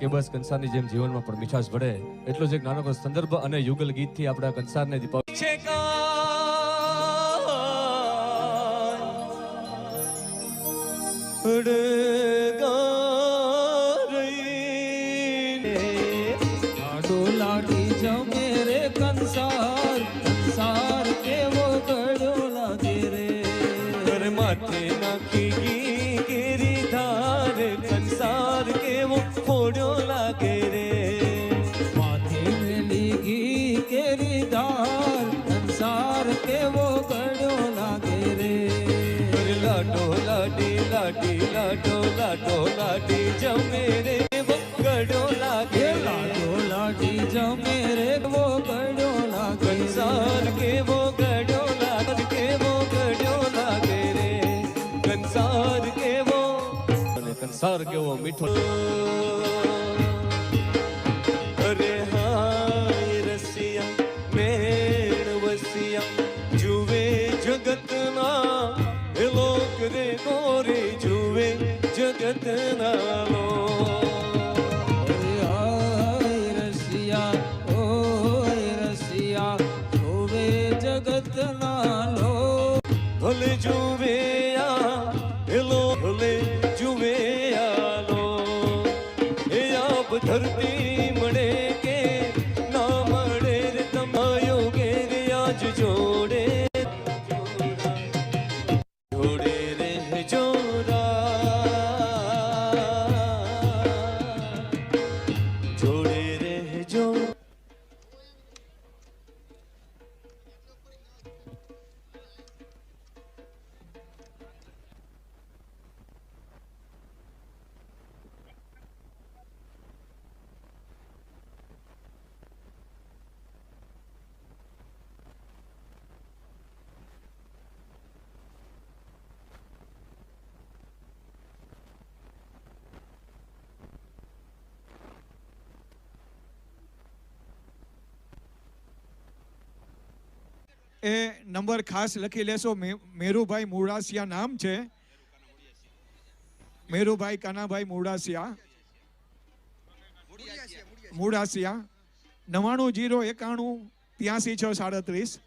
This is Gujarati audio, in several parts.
કે બસ કંસારની જેમ જીવનમાં પણ મીઠાશ ભળે, એટલો જ એક નાનકડો સંદર્ભ અને યુગલ ગીતથી આપણા કંસારને દીપાવલી છે લાડો લાડો લાડો લાડી જમે રે ગડો લાગે એ લાડો લાડી જમે રે ગળ્યો લાગે કંસાર લાગે રે. કંસાર કેવો? અને કંસાર કેવો મીઠો? એ નંબર ખાસ લખી લેશો. મેરુભાઈ મુડાસિયા નામ છે. મેરુભાઈ કાનાભાઈ મુડાસિયા મુડાસિયા નવાણું જીરો એકાણું ત્યાંસી છ સાડત્રીસ.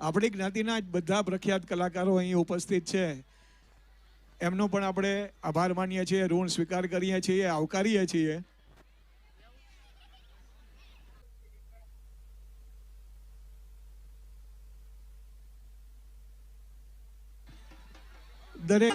આપણી જ્ઞાતિના જ બધા પ્રખ્યાત કલાકારો અહીં ઉપસ્થિત છે. એમનો પણ આપણે આભાર માનીએ છીએ, ઋણ સ્વીકાર કરીએ છીએ, આવકારીએ છીએ. દરેક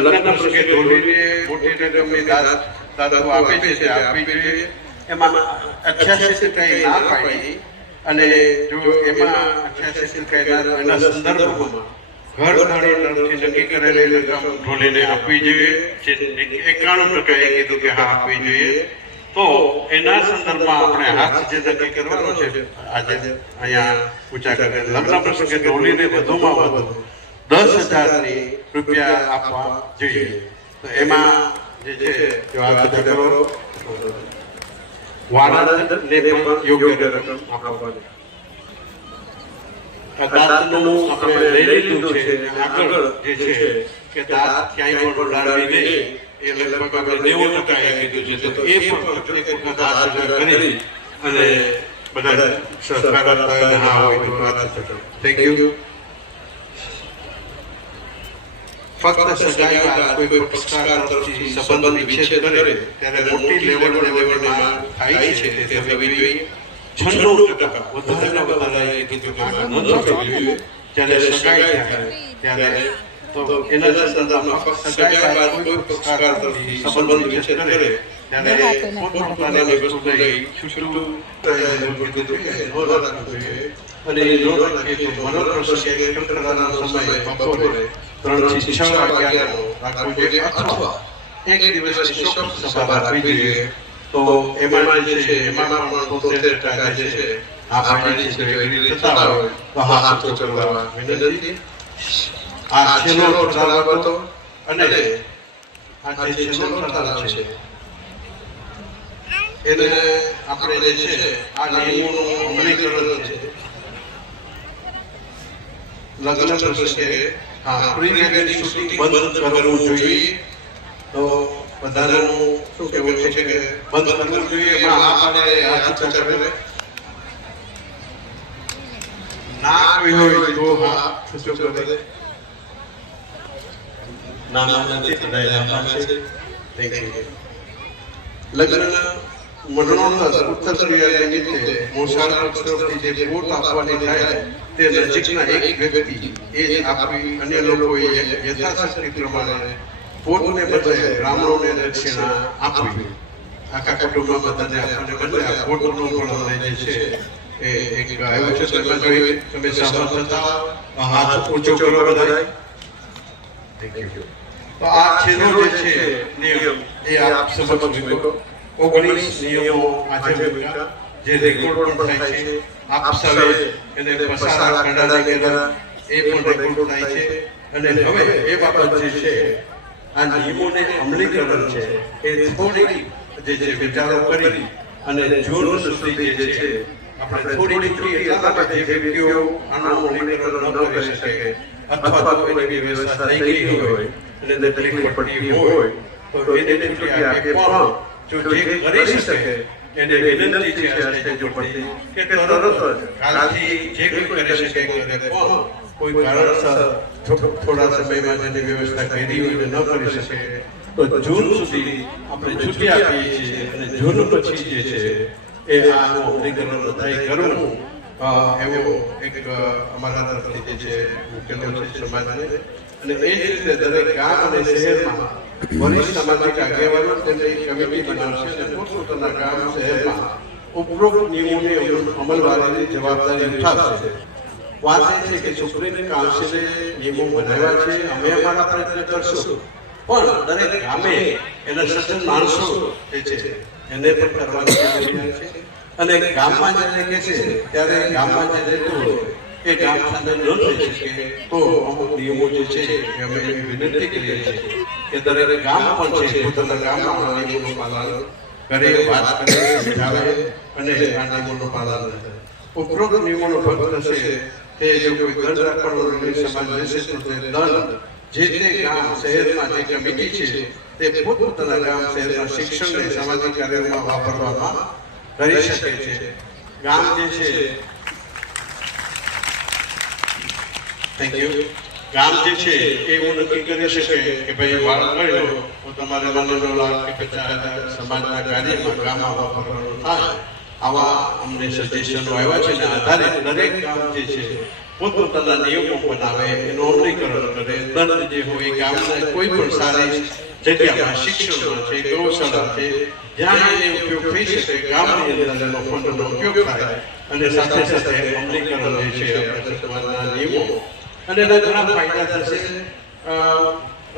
લગ્નના પ્રસંગે ઢોલીને મોટી રકમની દાદ દાદાઓ આપે છે તે આપવી જોઈએ એમાં અઠ્યાસી કઈ ના પાડી. અને જો એમાં અઠ્યાસી કઈ એના સંદર્ભમાં. ઘર ધાણી તરફથી નક્કી કરેલી રકમ ઢોલીને આપવી જોઈએ. એકાણું કીધું કે હા આપવી જોઈએ. તો એના સંદર્ભમાં આપણે હાથ જે નક્કી કરવાનો છે આજે અહીંયા કરે લગ્ન પ્રસંગે ઢોલીને વધુમાં વધુ દસ હજારની રૂપિયા આપવા જોઈએ. તો એમાં જે છે જો આ બધા કરો. વાળાને પણ યોગ્ય રકમ આપવાની આ દાંતનું આપણે લઈ લીધું છે. આગળ જે છે કે દાંત ક્યાંય પણ ઉડાડવી નહીં. એ લગભગ આપણે નેવું ટકા એ કીધું છે. તો એ પણ એક વખત હાથ કરી અને બધા સહકાર હોય તો થેન્ક યુ ફક્ત સજાયા કોઈ કોઈ પક્ષકાર તરફથી સંબંધ વિચ્છેદ કરે ત્યારે મોટી લેવલ લેવલની થાય છે તે થવી જોઈએ છન્નું ટકા વધારેના વધારે ન થવી જ્યારે સગાઈ થાય ત્યારે તો એના સંદર્ભમાં ફક્ત સગાઈ બાદ કોઈ પક્ષકાર તરફથી સંબંધ વિચ્છેદ કરે ત્યારે પોતપોતાની વસ્તુ લઈ છૂટું અને એ ન રાખે તો મનોરંજન કે સમયે બપોરે ત્રણથી છ વાગ્યાનો રાખવું જોઈએ અથવા એક દિવસની શોક સભા રાખવી જોઈએ તો એમાં જે છે એમાં પણ તોતેર ટકા જે છે આ ફાઇનાન્સ એગ્રી થતા હોય તો હા તો કરવા વિનંતી આ છેલ્લો ઠરાવ હતો અને આ જે છેલ્લો ઠરાવ છે એને આપણે જે છે આ નિયમોનું અમલીકરણ છે લગ્ન પ્રસંગે હા પ્રી વેડિંગ શૂટિંગ બંધ કરવું જોઈએ. તો બધાનું શું કહેવું છે કે બંધ કરવું જોઈએ? એમાં આ પાડે ચર્ચા ના આવી હોય તો હા શું કરે ના ના નથી બધાય નાના છે થેન્ક મરણોત્તર ઉત્તર ક્રિયા નિમિત્તે મોસાળ જે વોટ આપવાની થાય તે નજીકના એક વ્યક્તિ, એ આપી અન્ય લોકોએ યથાશક્તિ પ્રમાણે પોતને બદલે બ્રાહ્મણોને દક્ષિણા આપવી. આખા કુટુંબમાં બધાને આપણને બદલે આ પોતનું પણ અમને જે છે, એ એક આવ્યું છે. તમે જોઈ તમે સહમત થતા હાથ ઊંચો કરો બધા થેન્ક યુ તો આ છેલ્લો જે છે, નિયમ, એ આપ મૂકો ઓગણીસ નિયમો આજે મૂક્યા. જે રેકોર્ડ પણ થાય છે આપ સૌએ એને પસાર કરનારા કર્યા એ પણ રેકોર્ડ થાય છે. અને હવે એ બાબત જે છે આ નિયમોને અમલીકરણ છે. એ થોડી જે છે વિચારો કરી અને જોર સુધી જે છે આપણે થોડી થોડી એટલા માટે જે વ્યક્તિઓ આનું અમલીકરણ ન કરી શકે. અથવા તો એની વ્યવસ્થા થઈ ગઈ હોય એટલે તકલીફ પડતી હોય તો એને થોડી આગે પણ જો જે કરી શકે એને વિનંતી છે આ સ્ટેજ ઉપરથી. કે તરત જ કાલથી જે કોઈ કરી કરે પણ કોઈ કારણસર થોડા સમયમાં જેની વ્યવસ્થા કરી હોય ન કરી શકે. તો જૂન સુધી આપણે છૂટી આપીએ છીએ. અને જૂન પછી જે છે એ આનું અમલીકરણ બધાએ કરવું. એવો એક અમારા તરફથી જે છે મુખ્યમંત્રી છે સમાજને. અને એ જ રીતે દરેક ગામ અને શહેરમાં વરિષ્ઠ સામાજિક આગેવાનો તેમની કમિટી બનાવશે અને પોતપોતાના ગામ, શહેરમાં ઉપરોક્ત નિયમોની અમલવારીની જવાબદારી ઉઠાવશે. વાત એ છે કે સુપ્રીમ કાઉન્સિલે નિયમો બનાવ્યા છે, અમે અમારા પ્રયત્ન કરશું. પણ દરેક ગામે એના સજ્જન માણસો જે છે, એને પણ કરવાની છે. અને ગામમાં જ્યારે કે છે, ત્યારે ગામમાં જે રહેતું હોય એ ગામ સાથે ન થઈ શકે તો અમુક નિયમો જે છે એ અમે વિનંતી કરીએ છીએ કે દરેક ગામ પણ છે, પોતાના ગામમાં નિયમોનું પાલન કરે, વાત કરે, સમજાવે અને આ નિયમોનું પાલન કરે ઉપરોક્ત નિયમોનો ભંગ થશે તે જો કોઈ દંડ રાખવાનો સમાજ લેશે તો તે દંડ જે તે ગામ, શહેરમાં જે કમિટી છે તે પોતપોતાના ગામ, શહેરના શિક્ષણને સામાજિક કાર્યમાં વાપરવામાં કરી શકે છે. ગામ જે છે થેન્ક યુ ગામ જે છે, એ હું નક્કી કરી શકે કે ભાઈ વાળ કર્યો તો તમારે મને લાખ કે સમાજના કાર્યમાં ગામમાં વાપરવાનું થાય. આવા અમને સજેશનો આવ્યા છે ને આધારે દરેક ગામ જે છે, પોતપોતાના નિયમો બનાવે, એનું અમલીકરણ કરે. દંડ જે હોય ગામના કોઈ પણ સારી જગ્યામાં શિક્ષણમાં છે, ગૌશાળા છે, જ્યાં એને ઉપયોગ થઈ શકે, ગામની અંદર એનો ફંડનો ઉપયોગ થાય. અને સાથે સાથે અમલીકરણ જે છે, આપણે નિયમો અને એના ઘણા ફાયદા થશે.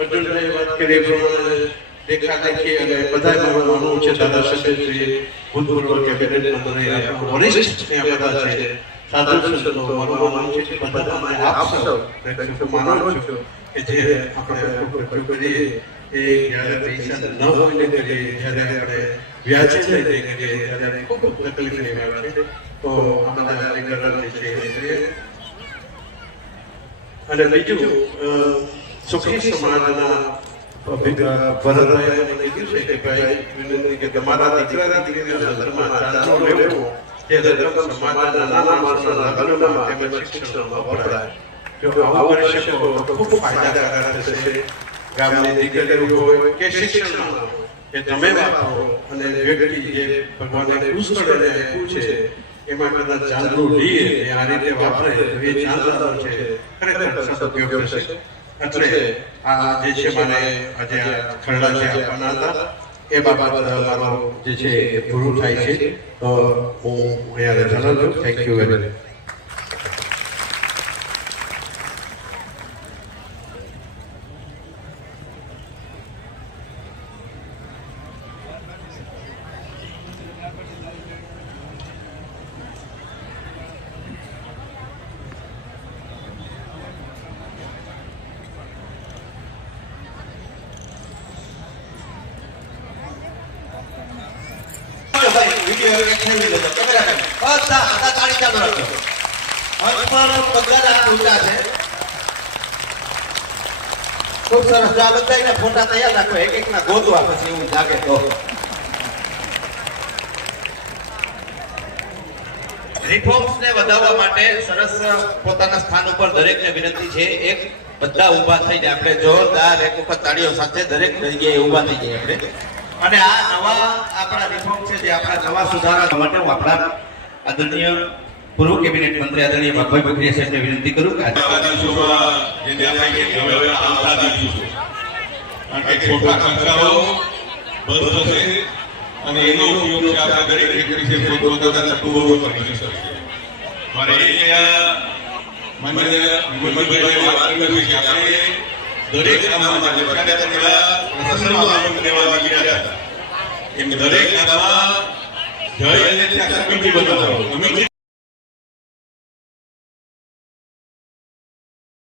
અર્જુનભાઈ વાત કરી એ પ્રમાણે અને બધા માનવું છે ધારાસભ્યશ્રી ભૂતપૂર્વ કેબિનેટ મંત્રી આપણા વરિષ્ઠ બધા છે. સાધુ સંતો મારું છે બધા મને આપશો. તો માનું છું કે જે આપણે કરીએ, એ જ્યારે પૈસા ન હોય કરીએ, જ્યારે આપણે વ્યાજે લઈને કરીએ, ત્યારે ખૂબ તકલીફ લેવા છે. તો આ બધા છે અને લઈ અ, સુખી સમાજના ભરતભાઈ મને છે કે ભાઈ વિનંતી કે તમારા દીકરા દીકરીના લગ્નમાં ચાંદલો લેવો તે રકમ સમાજના નાના માણસોના લગ્નમાં તેમજ શિક્ષણમાં વપરાય જો આવું કરી શકો તો ખૂબ ફાયદાકારક થશે ગામની દીકરીઓ હોય કે શિક્ષણમાં હોય એ તમે વાપરો અને વ્યક્તિ જે ભગવાને ખુશ કરીને છે એમાં કદાચ ચાંદલું લઈએ એ આ રીતે વાપરે તો એ ચાંદલાનો છે. ખરેખર સદુપયોગ થશે. એટલે આ જે છે મારે આજે ખરડા જે આપવાના હતા એ બાબત મારો જે છે એ પૂરું થાય છે. તો હું અહીંયા રજા છું. Thank you very much video થઈ ને વધારવા માટે સરસ પોતાના સ્થાન ઉપર દરેકને વિનંતી છે. એક, બધા ઊભા થઈને આપણે જોરદાર એક વખત તાળીઓ સાથે દરેક જગ્યાએ ઊભા થઈ જઈએ આપણે. અને આ નવા આપણા રિફોર્મ છે જે આપણા નવા સુધારા માટે હું આપણા આદરણીય પૂર્વ કેબિનેટ મંત્રી આદરણીય ભાગભાઈ બકરિયા સાહેબને વિનંતી કરું કે આજે ખોટા ખર્ચાઓ બંધ થશે અને એનો ઉપયોગ છે આપણે દરેક વ્યક્તિ છે પોતપોતાના કુટુંબો કરી શકીએ મારે અહીંયા માન્ય વાત કરી કે આપણે દરેક ગામમાં જે વખતે પેલા પ્રશાસનમાં આમંત્રણ દેવા ગયા હતા. એમ દરેક ગામમાં જય અને કમિટી બનાવો.